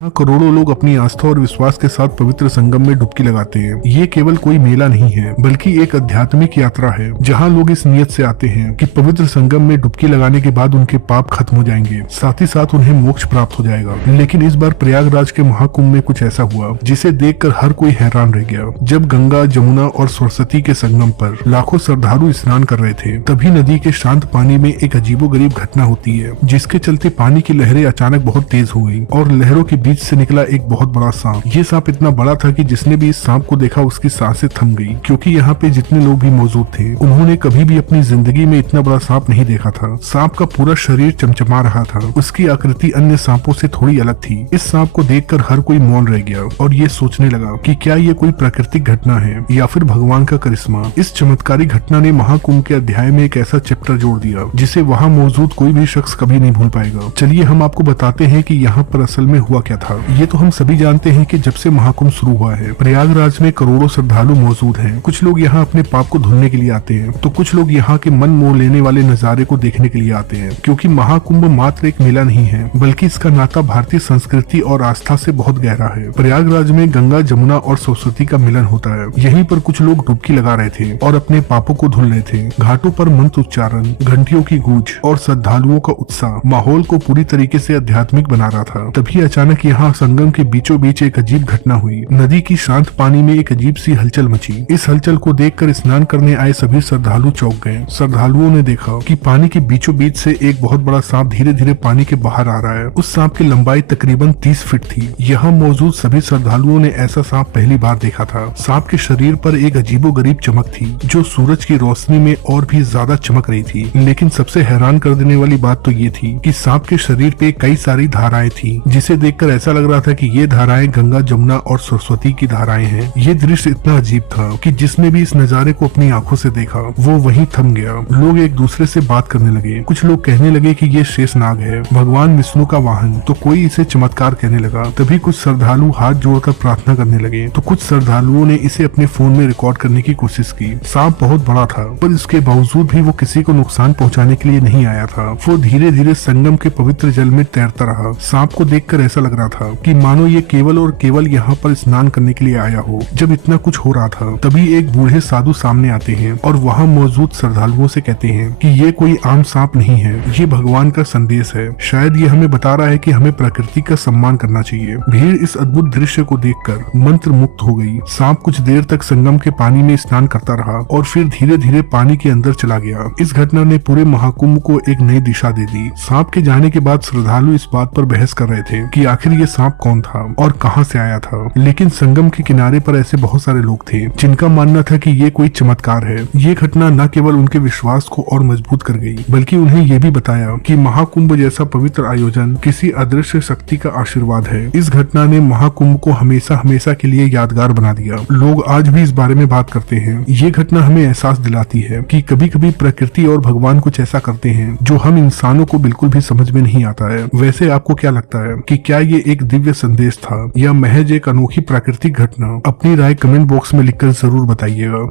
यहाँ करोड़ों लोग अपनी आस्था और विश्वास के साथ पवित्र संगम में डुबकी लगाते हैं। ये केवल कोई मेला नहीं है, बल्कि एक आध्यात्मिक यात्रा है, जहाँ लोग इस नियत से आते हैं कि पवित्र संगम में डुबकी लगाने के बाद उनके पाप खत्म हो जाएंगे, साथ ही साथ उन्हें मोक्ष प्राप्त हो जाएगा। लेकिन इस बार प्रयागराज के महाकुंभ में कुछ ऐसा हुआ जिसे देखकर हर कोई हैरान रह गया। जब गंगा, जमुना और सरस्वती के संगम पर लाखों श्रद्धालु स्नान कर रहे थे, तभी नदी के शांत पानी में एक अजीबोगरीब घटना होती है, जिसके चलते पानी की लहरें अचानक बहुत तेज हो गई और लहरों के बीच से निकला एक बहुत बड़ा सांप। ये सांप इतना बड़ा था कि जिसने भी इस सांप को देखा उसकी सांसें थम गई, क्योंकि यहाँ पे जितने लोग भी मौजूद थे उन्होंने कभी भी अपनी जिंदगी में इतना बड़ा सांप नहीं देखा था। सांप का पूरा शरीर चमचमा रहा था, उसकी आकृति अन्य सांपों से थोड़ी अलग थी। इस सांप को देखकर हर कोई मौन रह गया और ये सोचने लगा कि क्या ये कोई प्राकृतिक घटना है या फिर भगवान का करिश्मा। इस चमत्कारी घटना ने महाकुंभ के अध्याय में एक ऐसा चैप्टर जोड़ दिया जिसे वहाँ मौजूद कोई भी शख्स कभी नहीं भूल पाएगा। चलिए हम आपको बताते हैं कि यहाँ पर असल में हुआ क्या था। ये तो हम सभी जानते हैं कि जब से महाकुंभ शुरू हुआ है, प्रयागराज में करोड़ों श्रद्धालु मौजूद हैं। कुछ लोग यहाँ अपने पाप को धुलने के लिए आते हैं, तो कुछ लोग यहाँ के मन मोह लेने वाले नजारे को देखने के लिए आते हैं। क्योंकि महाकुंभ मात्र एक मेला नहीं है, बल्कि इसका नाता भारतीय संस्कृति और आस्था से बहुत गहरा है। प्रयागराज में गंगा, जमुना और सरस्वती का मिलन होता है। यहीं पर कुछ लोग डुबकी लगा रहे थे और अपने पापों को धुल रहे थे। घाटों पर मंत्र उच्चारण, घंटियों की गूंज और श्रद्धालुओं का उत्साह माहौल को पूरी तरीके से आध्यात्मिक बना रहा था। तभी अचानक यहाँ संगम के बीचों बीच एक अजीब घटना हुई। नदी की शांत पानी में एक अजीब सी हलचल मची। इस हलचल को देखकर स्नान करने आए सभी श्रद्धालु चौंक गए। श्रद्धालुओं ने देखा कि पानी के बीचों बीच से एक बहुत बड़ा सांप धीरे धीरे पानी के बाहर आ रहा है। उस सांप की लंबाई तकरीबन 30 फीट थी। यहाँ मौजूद सभी श्रद्धालुओं ने ऐसा सांप पहली बार देखा था। सांप के शरीर पर एक अजीबोगरीब चमक थी, जो सूरज की रोशनी में और भी ज्यादा चमक रही थी। लेकिन सबसे हैरान कर देने वाली बात तो ये थी कि सांप के शरीर पे कई सारी धाराएं थी, जिसे देखकर ऐसा लग रहा था कि ये धाराएं गंगा, जमुना और सरस्वती की धाराएं हैं। ये दृश्य इतना अजीब था कि जिसने भी इस नजारे को अपनी आंखों से देखा वो वहीं थम गया। लोग एक दूसरे से बात करने लगे। कुछ लोग कहने लगे कि ये शेषनाग है, भगवान विष्णु का वाहन, तो कोई इसे चमत्कार कहने लगा। तभी कुछ श्रद्धालु हाथ जोड़कर प्रार्थना करने लगे, तो कुछ श्रद्धालुओं ने इसे अपने फोन में रिकॉर्ड करने की कोशिश की। सांप बहुत बड़ा था, पर इसके बावजूद भी वो किसी को नुकसान पहुंचाने के लिए नहीं आया था। वो धीरे धीरे संगम के पवित्र जल में तैरता रहा। सांप को देखकर ऐसा लग रहा था कि मानो ये केवल और केवल यहाँ पर स्नान करने के लिए आया हो। जब इतना कुछ हो रहा था, तभी एक बूढ़े साधु सामने आते हैं और वहाँ मौजूद श्रद्धालुओं से कहते हैं कि ये कोई आम सांप नहीं है, ये भगवान का संदेश है। शायद ये हमें बता रहा है कि हमें प्रकृति का सम्मान करना चाहिए। भीड़ इस अद्भुत दृश्य को देखकर मंत्र मुक्त हो गई। सांप कुछ देर तक संगम के पानी में स्नान करता रहा और फिर धीरे धीरे पानी के अंदर चला गया। इस घटना ने पूरे महाकुंभ को एक नई दिशा दे दी। सांप के जाने के बाद श्रद्धालु इस बात पर बहस कर रहे थे कि आखिर ये सांप कौन था और कहां से आया था। लेकिन संगम के किनारे पर ऐसे बहुत सारे लोग थे जिनका मानना था कि ये कोई चमत्कार है। ये घटना न केवल उनके विश्वास को और मजबूत कर गई, बल्कि उन्हें ये भी बताया कि महाकुंभ जैसा पवित्र आयोजन किसी अदृश्य शक्ति का आशीर्वाद है। इस घटना ने महाकुंभ को हमेशा हमेशा के लिए यादगार बना दिया। लोग आज भी इस बारे में बात करते हैं। ये घटना हमें एहसास दिलाती है कि कभी कभी प्रकृति और भगवान कुछ ऐसा करते हैं जो हम इंसानों को बिल्कुल भी समझ में नहीं आता है। वैसे आपको क्या लगता है कि क्या ये एक दिव्य संदेश था या महज एक अनोखी प्राकृतिक घटना? अपनी राय कमेंट बॉक्स में लिखकर जरूर बताइएगा।